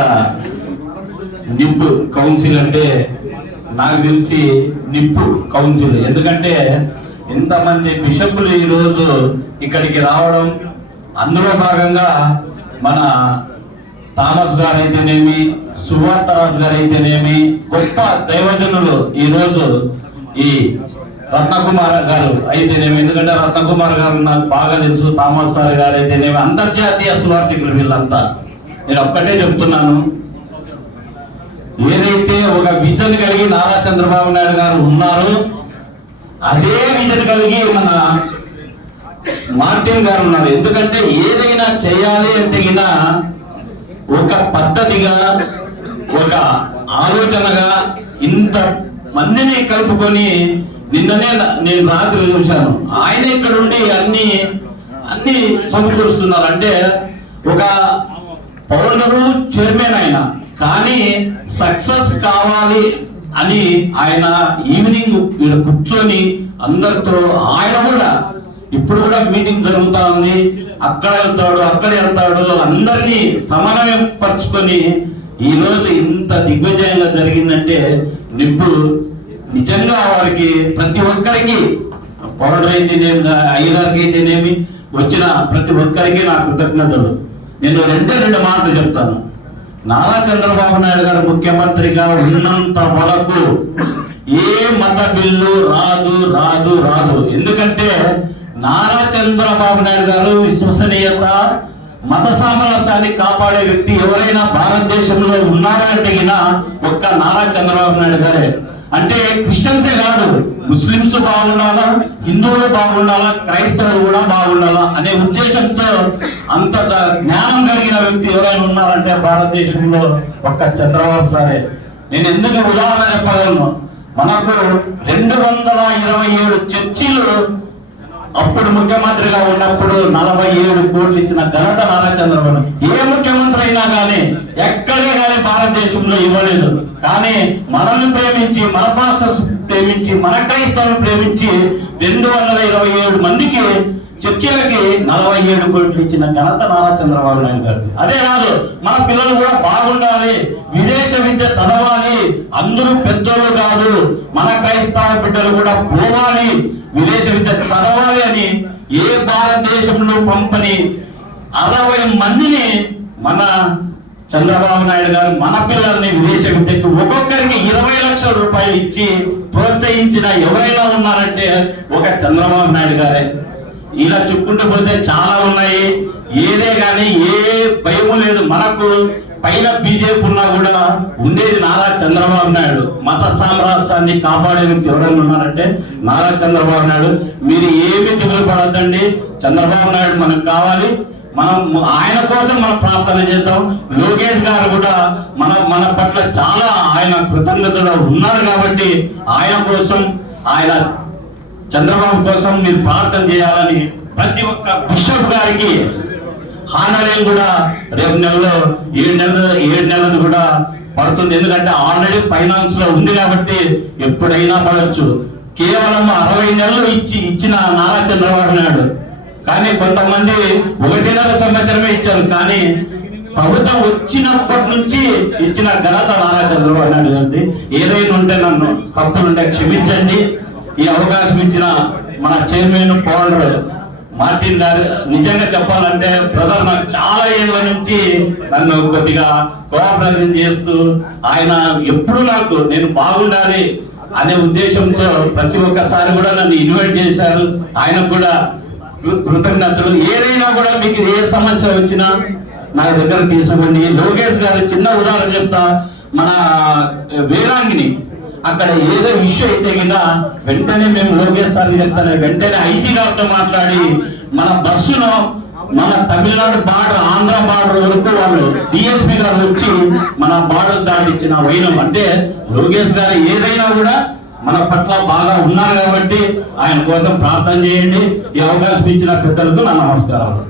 ఇక్కడ నిప్పు కౌన్సిల్ అంటే నాకు తెలిసి నిప్పు కౌన్సిల్. ఎందుకంటే ఇంతమంది బిషపులు ఈరోజు ఇక్కడికి రావడం, అందులో భాగంగా మన థామస్ గారు అయితేనేమి, సువార్తరాజు గారు అయితేనేమి, గొప్ప దైవజనులు ఈరోజు ఈ రత్నకుమార్ గారు అయితేనేమి, ఎందుకంటే రత్నకుమార్ గారు నాకు బాగా తెలుసు, థామస్ సార్ గారు అయితేనేమి, అంతర్జాతీయ సువార్థికులు వీళ్ళంతా. నేను ఒక్కటే చెప్తున్నాను, ఏదైతే ఒక విజన్ కలిగి నారా చంద్రబాబు నాయుడు గారు ఉన్నారో అదే విజన్ కలిగి మన మార్టిన్ గారు ఉన్నారు. ఎందుకంటే ఏదైనా చేయాలి అంటే ఒక పద్ధతిగా, ఒక ఆలోచనగా ఇంత మందిని కలుపుకొని, నిన్ననే నేను రాత్రి చూశాను, ఆయన ఇక్కడ ఉండి అన్ని సమకూరుస్తున్నారు. అంటే ఒక పౌరుడు చైర్మన్ ఆయన, కానీ సక్సెస్ కావాలి అని ఆయన ఈవినింగ్ కూర్చొని అందరితో, ఆయన కూడా ఇప్పుడు కూడా మీటింగ్ జరుగుతా ఉంది, అక్కడ వెళ్తాడు, అందరినీ సమన్వయం పరుచుకొని ఈరోజు ఇంత దిగ్విజయంగా జరిగిందంటే నిప్పు నిజంగా వారికి ప్రతి ఒక్కరికి, పౌరుడు అయితేనేమి, అయ్యగారికి అయితేనేమి, వచ్చిన ప్రతి ఒక్కరికి నా కృతజ్ఞతలు. నేను రెండు మాటలు చెప్తాను. నారా చంద్రబాబు నాయుడు గారు ముఖ్యమంత్రిగా ఉన్నంత వరకు ఏ మత బిల్లు రాదు. ఎందుకంటే నారా చంద్రబాబు నాయుడు గారు విశ్వసనీయత, మత సామరస్యాన్ని కాపాడే వ్యక్తి ఎవరైనా భారతదేశంలో ఉన్నారంటే ఒక్క నారా చంద్రబాబు నాయుడు గారే. అంటే క్రిస్టియన్సే కాదు, ముస్లింస్ బాగుండాలా, హిందువులు బాగుండాలా, క్రైస్తవులు కూడా బాగుండాలా అనే ఉద్దేశంతో అంత జ్ఞానం కలిగిన వ్యక్తి ఎవరైనా ఉన్నారంటే భారతదేశంలో ఒక్క చంద్రబాబు సారే. నేను ఎందుకు ఉదాహరణ చెప్పగలను, మనకు 227 చర్చిలు అప్పుడు ముఖ్యమంత్రిగా ఉన్నప్పుడు 47 కోట్లు ఇచ్చిన ఘనత నారా చంద్రబాబు. ఏ ముఖ్యమంత్రి అయినా కానీ ఎక్కడే కానీ భారతదేశంలో ఇవ్వలేదు. కానీ మనల్ని ప్రేమించి, మన పాస్టర్స్ ప్రేమించి, మన క్రైస్తవులను ప్రేమించి 227 మందికి చర్చిలకి 47 కోట్లు ఇచ్చిన ఘనత నారా చంద్రబాబు నాయుడు గారిది. అదే కాదు, మన పిల్లలు కూడా బాగుండాలి, విదేశ విద్య చదవాలి, అందరూ పెద్దోళ్ళు కాదు, మన క్రైస్తవ బిడ్డలు కూడా పోవాలి, విదేశ విద్య చదవాలి అని ఏ భారతదేశంలో పంపని 60 మందిని మన చంద్రబాబు నాయుడు గారు మన పిల్లల్ని విదేశ విద్యకు ఒక్కొక్కరికి 20 లక్షల రూపాయలు ఇచ్చి ప్రోత్సహించిన ఎవరైనా ఉన్నారంటే ఒక చంద్రబాబు నాయుడు గారే. ఇలా చెప్పుకుంటూ పోతే చాలా ఉన్నాయి. ఏదే కానీ ఏ భయం లేదు మనకు. పైన బీజేపీ ఉన్నా కూడా ఉండేది నారా చంద్రబాబు నాయుడు. మత సామరస్యాన్ని కాపాడే వ్యక్తి ఎవరైనా ఉన్నారంటే నారా చంద్రబాబు నాయుడు. మీరు ఏమి దిగులు పడద్దండి, చంద్రబాబు నాయుడు మనకు కావాలి. మనం ఆయన కోసం మనం ప్రార్థన చేద్దాం. లోకేష్ గారు కూడా మన పట్ల చాలా ఆయన కృతజ్ఞతలు ఉన్నారు కాబట్టి ఆయన కోసం, ఆయన చంద్రబాబు కోసం మీరు ప్రార్థన చేయాలని ప్రతి ఒక్క బిషప్ గారికి హానరేం కూడా రేపు నెలలో 7 నెలలు కూడా పడుతుంది. ఎందుకంటే ఆల్రెడీ ఫైనాన్స్ లో ఉంది కాబట్టి ఎప్పుడైనా పడవచ్చు. కేవలం 60 నెలలు ఇచ్చిన నారా చంద్రబాబు నాయుడు. కానీ కొంతమంది 1.5 సంవత్సరమే ఇచ్చారు. కానీ ప్రభుత్వం వచ్చినప్పటి నుంచి ఇచ్చిన ఘనత నారా చంద్రబాబు నాయుడు గారిది. ఏదైనా ఉంటే నన్ను తప్పులుంటే క్షమించండి. ఈ అవకాశం ఇచ్చిన మన చైర్మన్ పౌండర్ మార్టిన్ గారు, నిజంగా చెప్పాలంటే బ్రదర్ నాకు చాలా ఏళ్ళ నుంచి నన్ను కొద్దిగా కోఆపరేషన్ చేస్తూ ఆయన ఎప్పుడు నాకు నేను బాగుండాలి అనే ఉద్దేశంతో ప్రతి ఒక్కసారి కూడా నన్ను ఇన్వైట్ చేశారు. ఆయనకు కూడా కృతజ్ఞతలు. ఏదైనా కూడా మీకు ఏ సమస్య వచ్చినా నా దగ్గర తీసుకోండి. లోకేష్ గారు చిన్న ఉదాహరణ చెప్తా, మన వేలాంగిని అక్కడ ఏదో ఇష్యూ అయితే వెంటనే మేము లోకేష్ సార్ చెప్తాను, వెంటనే ఐజీ గారితో మాట్లాడి మన బస్సును మన తమిళనాడు బార్డర్, ఆంధ్ర బార్డర్ వరకు వాళ్ళు డిఎస్పీ గారు వచ్చి మన బార్డర్ దాటించిన వైనం. అంటే లోకేష్ గారు ఏదైనా కూడా మన పట్ల బాగా ఉన్నారు కాబట్టి ఆయన కోసం ప్రార్థన చేయండి. ఈ అవకాశం ఇచ్చిన పెద్దలకు నా నమస్కారాలు.